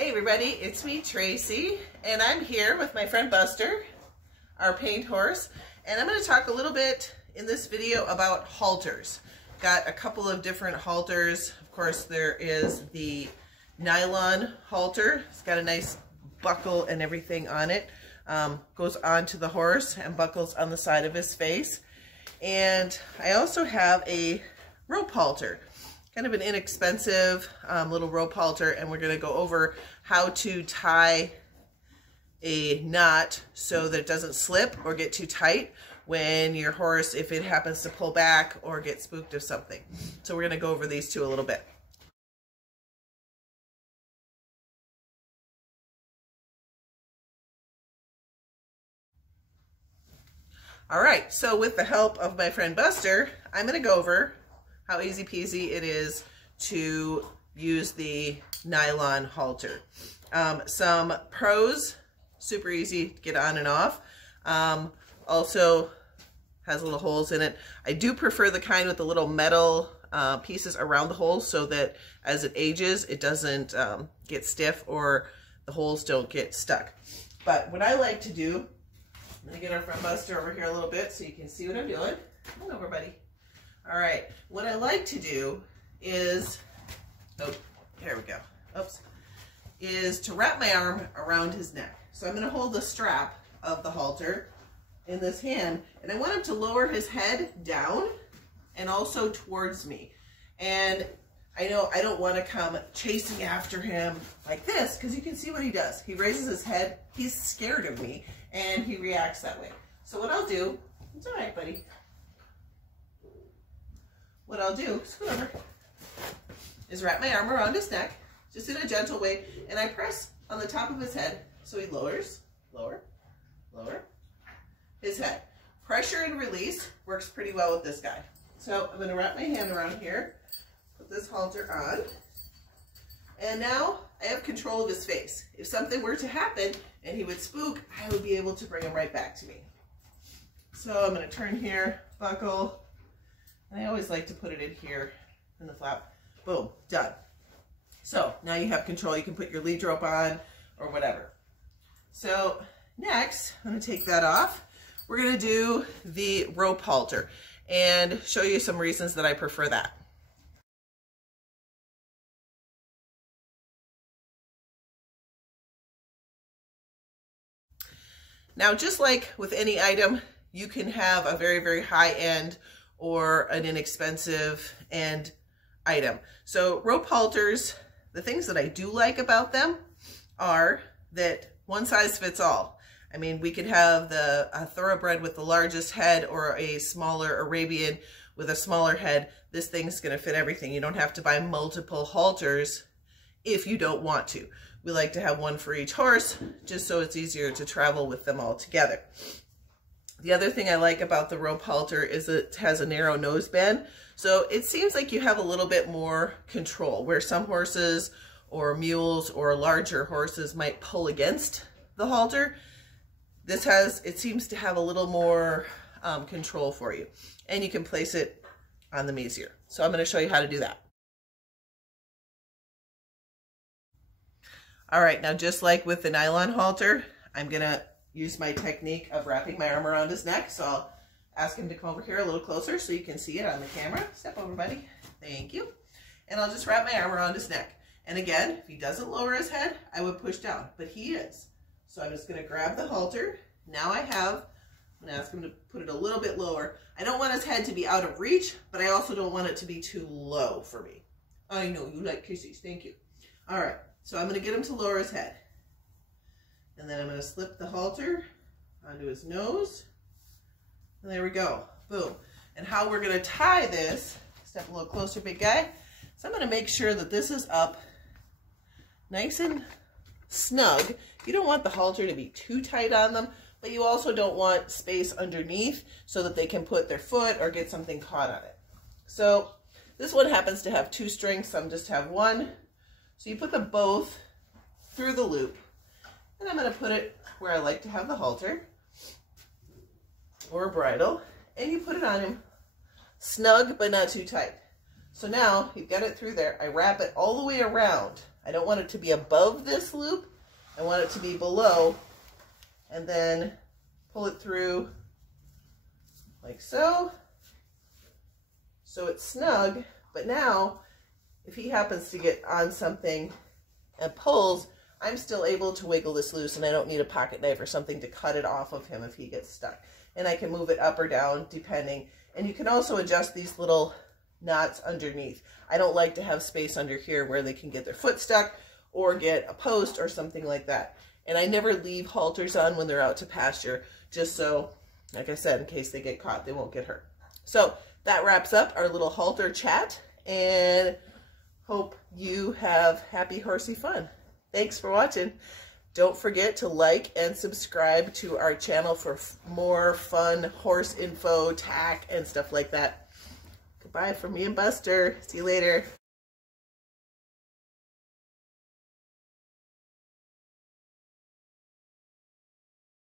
Hey everybody, it's me Tracy, and I'm here with my friend Buster, our paint horse, and I'm going to talk a little bit in this video about halters. Got a couple of different halters. Of course, there is the nylon halter. It's got a nice buckle and everything on it. Goes onto the horse and buckles on the side of his face. And I also have a rope halter. Kind of an inexpensive little rope halter, and we're going to go over how to tie a knot so that it doesn't slip or get too tight when your horse, if it happens to pull back or get spooked of something. So we're going to go over these two a little bit. All right, so with the help of my friend Buster, I'm going to go over how easy peasy it is to use the nylon halter. Some pros, super easy to get on and off. Also has little holes in it. I do prefer the kind with the little metal pieces around the holes so that as it ages, it doesn't get stiff or the holes don't get stuck. But what I like to do, I'm gonna get our friend Buster over here a little bit so you can see what I'm doing. Come on over, buddy. All right, what I like to do is, oh, here we go, oops, is to wrap my arm around his neck. So I'm gonna hold the strap of the halter in this hand, and I want him to lower his head down and also towards me. And I know I don't wanna come chasing after him like this, because you can see what he does. He raises his head, he's scared of me, and he reacts that way. So what I'll do, it's all right, buddy. What I'll do, scoot over, is wrap my arm around his neck, just in a gentle way, and I press on the top of his head so he lowers, lower, his head. Pressure and release works pretty well with this guy. So I'm going to wrap my hand around here, put this halter on, and now I have control of his face. If something were to happen and he would spook, I would be able to bring him right back to me. So I'm going to turn here, buckle, and I always like to put it in here in the flap. Boom, done. So now you have control. You can put your lead rope on or whatever. So next, I'm going to take that off. We're going to do the rope halter and show you some reasons that I prefer that. Now, just like with any item, you can have a very, very high end or an inexpensive end item. So rope halters, the things that I do like about them are that one size fits all. I mean, we could have a thoroughbred with the largest head or a smaller Arabian with a smaller head. This thing's going to fit everything. You don't have to buy multiple halters if you don't want to. We like to have one for each horse just so it's easier to travel with them all together. The other thing I like about the rope halter is it has a narrow nose bend. So it seems like you have a little bit more control, where some horses or mules or larger horses might pull against the halter. It seems to have a little more control for you, and you can place it on them easier. So I'm going to show you how to do that. All right, now just like with the nylon halter, I'm going to use my technique of wrapping my arm around his neck. So I'll ask him to come over here a little closer so you can see it on the camera. Step over, buddy. Thank you. And I'll just wrap my arm around his neck. And again, if he doesn't lower his head, I would push down, but he is. So I'm just going to grab the halter. Now I'm going to ask him to put it a little bit lower. I don't want his head to be out of reach, but I also don't want it to be too low for me. I know you like kisses. Thank you. All right. So I'm going to get him to lower his head. And then I'm going to slip the halter onto his nose. And there we go. Boom. And how we're going to tie this, step a little closer, big guy. So I'm going to make sure that this is up nice and snug. You don't want the halter to be too tight on them, but you also don't want space underneath so that they can put their foot or get something caught on it. So this one happens to have 2 strings. Some just have 1. So you put them both through the loop. And I'm going to put it where I like to have the halter or a bridle, and you put it on him snug but not too tight. So now you've got it through there. I wrap it all the way around. I don't want it to be above this loop. I want it to be below, and then pull it through like so. So it's snug, but now if he happens to get on something and pulls, I'm still able to wiggle this loose, and I don't need a pocket knife or something to cut it off of him if he gets stuck. And I can move it up or down depending. And you can also adjust these little knots underneath. I don't like to have space under here where they can get their foot stuck or get a post or something like that. And I never leave halters on when they're out to pasture, just so, like I said, in case they get caught, they won't get hurt. So that wraps up our little halter chat, and hope you have happy horsey fun. Thanks for watching. Don't forget to like and subscribe to our channel for more fun horse info, tack, and stuff like that. Goodbye from me and Buster. See you later.